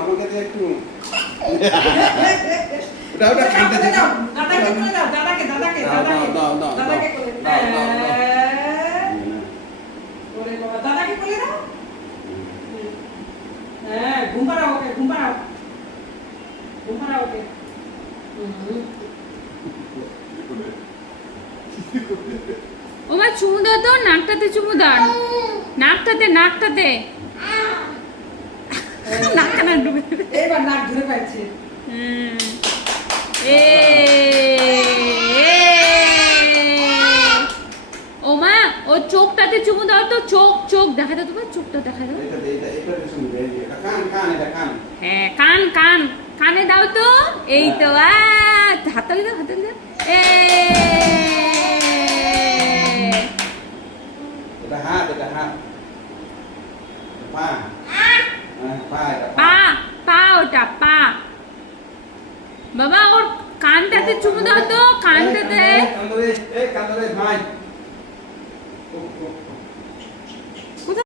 আমাকে দিয়ে একটু ওটা কানতে দাও দাদাকে করে দাও দাদাকে দাদাকে করে ওরে বাবা দাদাকে করে দাও হ্যাঁ ঘুম পাড়াও ওকে ও মা চুমু দাও তো, নাকটাতে চুমু দাও, নাকটাতে নাকখানা ডুবে এবার নাক ধরে পাচ্ছে ও মা ও চোখটাতে চুমু দাও তো, চোখ দেখা দাও, তোমার চোখটা দেখা দাও। হ্যাঁ কানে দাও তো, এই তো হাততালি দাও পা বাবা ওর কানটাতে চুমু দাও তো, কানটাতে